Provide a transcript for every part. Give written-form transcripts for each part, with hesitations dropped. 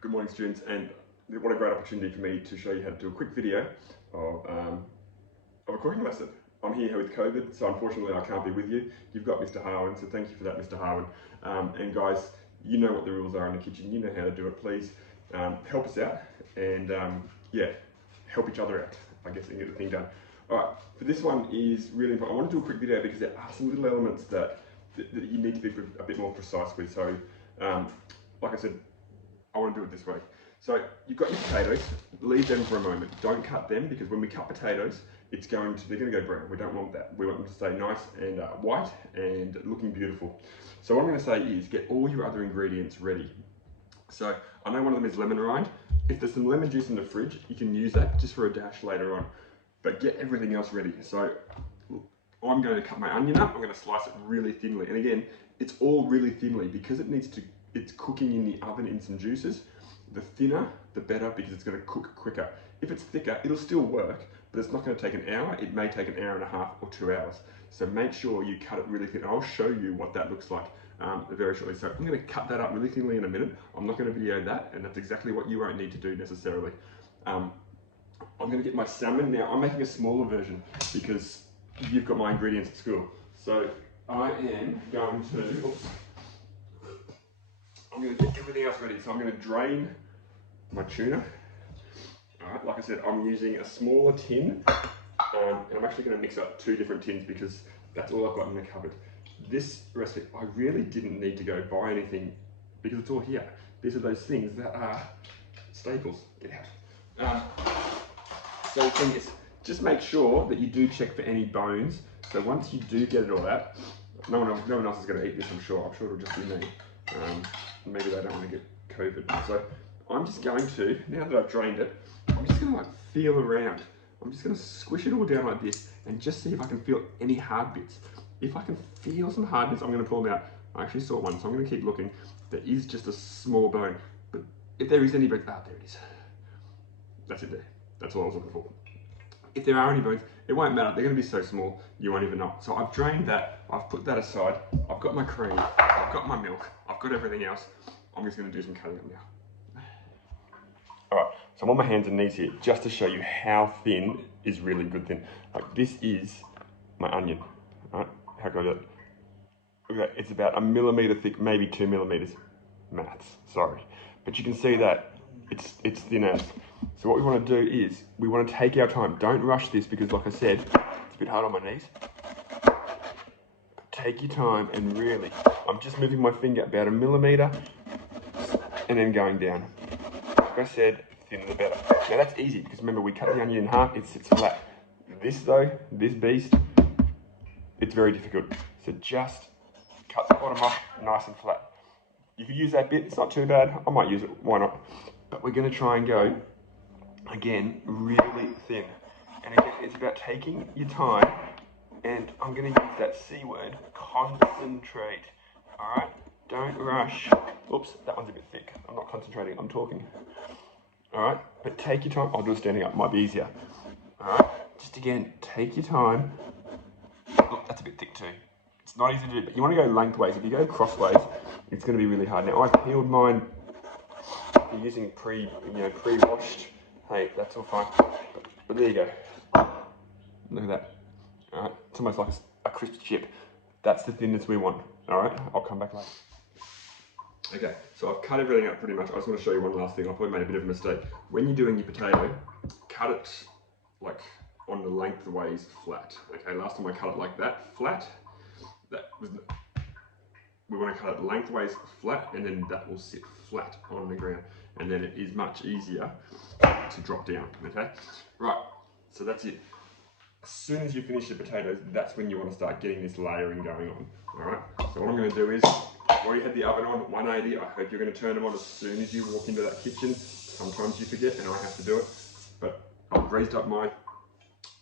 Good morning, students, and what a great opportunity for me to show you how to do a quick video of a cooking lesson. I'm here with COVID, so unfortunately I can't be with you. You've got Mr. Harwin, so thank you for that, Mr. Harwin. And guys, you know what the rules are in the kitchen, you know how to do it. Please help us out and yeah, help each other out, I guess, and get the thing done. All right, for this one is really important. I want to do a quick video because there are some little elements that you need to be a bit more precise with. So, like I said, I want to do it this way. So you've got your potatoes, leave them for a moment. Don't cut them because when we cut potatoes, they're going to go brown. We don't want that. We want them to stay nice and white and looking beautiful. So what I'm going to say is get all your other ingredients ready. So I know one of them is lemon rind. If there's some lemon juice in the fridge, you can use that just for a dash later on. But get everything else ready. So I'm going to cut my onion up. I'm going to slice it really thinly. And again, it's all really thinly because it's cooking in the oven in some juices. The thinner, the better, because it's going to cook quicker. If it's thicker, it'll still work, but it's not going to take an hour. It may take an hour and a half or 2 hours. So make sure you cut it really thin. I'll show you what that looks like very shortly. So I'm going to cut that up really thinly in a minute. I'm not going to video that, and that's exactly what you won't need to do necessarily. I'm going to get my salmon. Now, I'm making a smaller version because you've got my ingredients at school. So I am going to, oops, I'm going to get everything else ready. So I'm going to drain my tuna. All right, like I said, I'm using a smaller tin, and I'm actually going to mix up 2 different tins because that's all I've got in the cupboard. This recipe, I really didn't need to go buy anything because it's all here. These are those things that are staples. Get out. So the thing is, just make sure that you do check for any bones. So once you do get it all out, no one else is going to eat this, I'm sure. I'm sure it'll just be me. Maybe they don't want to get COVID. So I'm just going to, now that I've drained it, I'm just going to feel around. I'm just going to squish it all down like this and just see if I can feel any hard bits. If I can feel some hard bits, I'm going to pull them out. I actually saw one, so I'm going to keep looking. There is just a small bone, but if there is any bones, there it is. That's it there. That's all I was looking for. If there are any bones, it won't matter. They're going to be so small, you won't even know. So I've drained that. I've put that aside. I've got my cream. I've got my milk. I've got everything else. I'm just going to do some cutting up now. All right, so I'm on my hands and knees here just to show you how thin is really good thin. Like this is my onion. All right, how can I do it? Look at that. It's about 1 millimeter thick, maybe 2 millimeters. Maths, sorry. But you can see that it's thin as. So what we want to do is, we want to take our time. Don't rush this because like I said, it's a bit hard on my knees. Take your time and really, I'm just moving my finger about 1 millimeter and then going down. Like I said, thinner the better. Now that's easy because remember we cut the onion in half, it sits flat. This though, this beast, it's very difficult. So just cut the bottom off nice and flat. You could use that bit, it's not too bad. I might use it, why not? But we're going to try and go, again, really thin. And again, it's about taking your time, and I'm going to use that C word, concentrate. All right? Don't rush. Oops, that one's a bit thick. I'm not concentrating, I'm talking. All right? But take your time. I'll do it standing up, might be easier. All right? Just again, take your time. Look, that's a bit thick too. It's not easy to do, but you want to go lengthways. If you go crossways, it's going to be really hard. Now, I've peeled mine. If you're using pre-washed, hey, that's all fine. But there you go. Look at that. All right, it's almost like a crisp chip. That's the thinness we want. All right, I'll come back later. Okay, so I've cut everything up pretty much. I just want to show you one last thing. I probably made a bit of a mistake. When you're doing your potato, cut it like on the lengthways flat. Okay, last time I cut it like that, flat. We want to cut it lengthways flat, and then that will sit flat on the ground, and then it is much easier to drop down. Okay, right, so that's it. As soon as you finish your potatoes, that's when you want to start getting this layering going on. All right, so what I'm going to do is, I've already had the oven on 180. I hope you're going to turn them on as soon as you walk into that kitchen. Sometimes you forget and I have to do it, but I've raised up my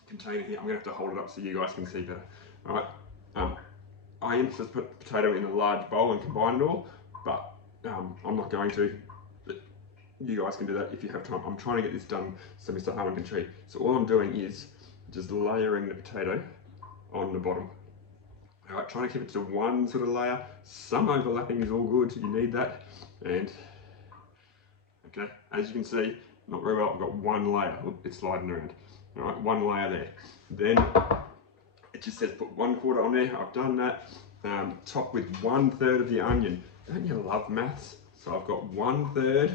container here. I'm going to have to hold it up so you guys can see better. All right. I am supposed to put the potato in a large bowl and combine it all, but I'm not going to. But you guys can do that if you have time. I'm trying to get this done so Mr. Harwin can cheat. So all I'm doing is just layering the potato on the bottom. All right, trying to keep it to one sort of layer. Some overlapping is all good, you need that. And Okay, as you can see, not very well, I've got one layer. Look, it's sliding around. All right, one layer there. Then it just says put 1/4 on there. I've done that. Top with 1/3 of the onion. Don't you love maths? So I've got 1/3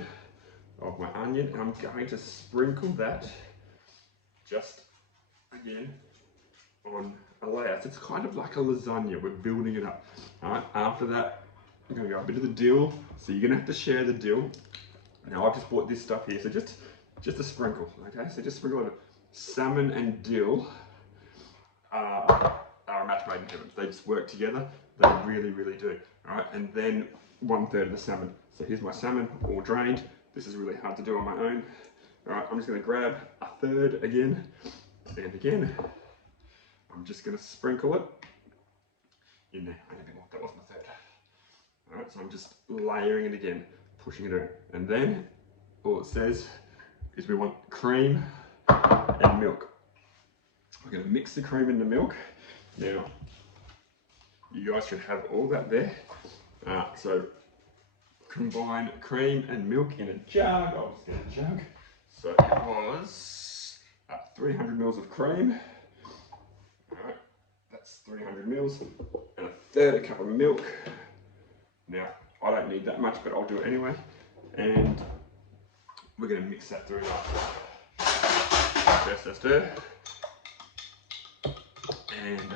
of my onion, and I'm going to sprinkle that just again on a layer. So it's kind of like a lasagna. We're building it up. All right. After that, I'm going to go a bit of the dill. So you're going to have to share the dill. Now I've just bought this stuff here, so just a sprinkle. Okay. So just sprinkle it. Salmon and dill are a match made in heaven. They just work together. They really, really do. All right. And then 1/3 of the salmon. So here's my salmon all drained. This is really hard to do on my own. All right. I'm just going to grab 1/3 again and again. I'm just going to sprinkle it in there. I need a bit more. That wasn't 1/3. All right. So I'm just layering it again, pushing it in, and then all it says is we want cream and milk. We're going to mix the cream and the milk. Now, you guys should have all that there. So combine cream and milk in a jug. I'll just get a jug. So it was 300 mils of cream. All right, that's 300 mils, and 1/3 cup of milk. Now, I don't need that much, but I'll do it anyway. And we're going to mix that through now. Just stir. And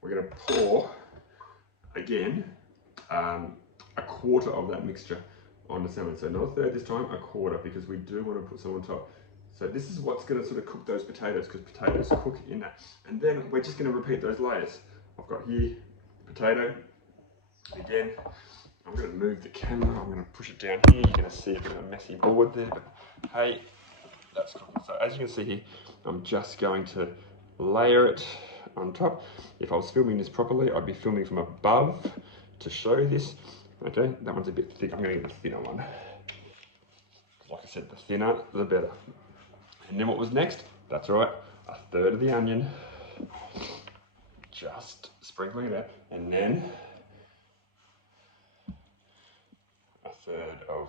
we're going to pour again 1/4 of that mixture on the salmon. So not 1/3 this time, 1/4, because we do want to put some on top. So this is what's going to sort of cook those potatoes, because potatoes cook in that. And then we're just going to repeat those layers. I've got here potato. Again, I'm going to move the camera. I'm going to push it down here. You're going to see a bit of a messy board there, but hey, that's cooking. So as you can see here, I'm just going to layer it on top. If I was filming this properly, I'd be filming from above to show this. Okay, that one's a bit thick. I'm going to get the thinner one. Like I said, the thinner, the better. And then what was next? That's right, 1/3 of the onion. Just sprinkling it out. And then 1/3 of...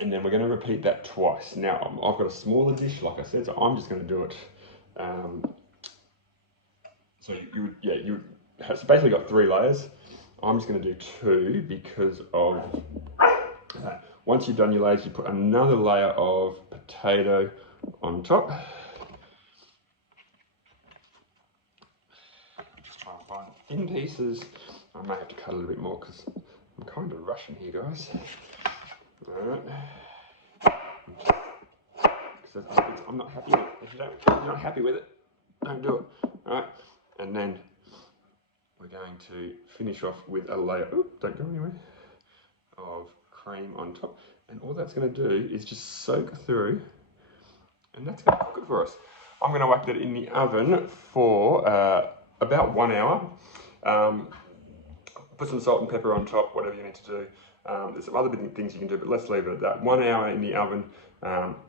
And then we're going to repeat that twice. Now, I've got a smaller dish, like I said, so I'm just going to do it. So you basically got 3 layers. I'm just going to do 2 because of once you've done your layers, you put another layer of potato on top. Just try and find thin pieces. I may have to cut a little bit more because I'm kind of rushing here, guys. Alright. I'm not happy with it. If you're not happy with it, don't do it. Alright. And then we're going to finish off with a layer, don't go anywhere, of cream on top. And all that's going to do is just soak through, and that's going to cook it for us. I'm going to whack that in the oven for about 1 hour. Put some salt and pepper on top, whatever you need to do. There's some other things you can do, but let's leave it at that. 1 hour in the oven,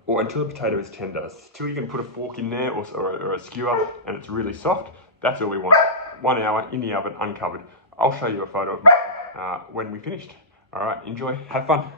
or until the potato is tender. Until you can put a fork in there or a skewer and it's really soft. That's all we want. 1 hour in the oven, uncovered. I'll show you a photo of when we finished. All right, enjoy, have fun.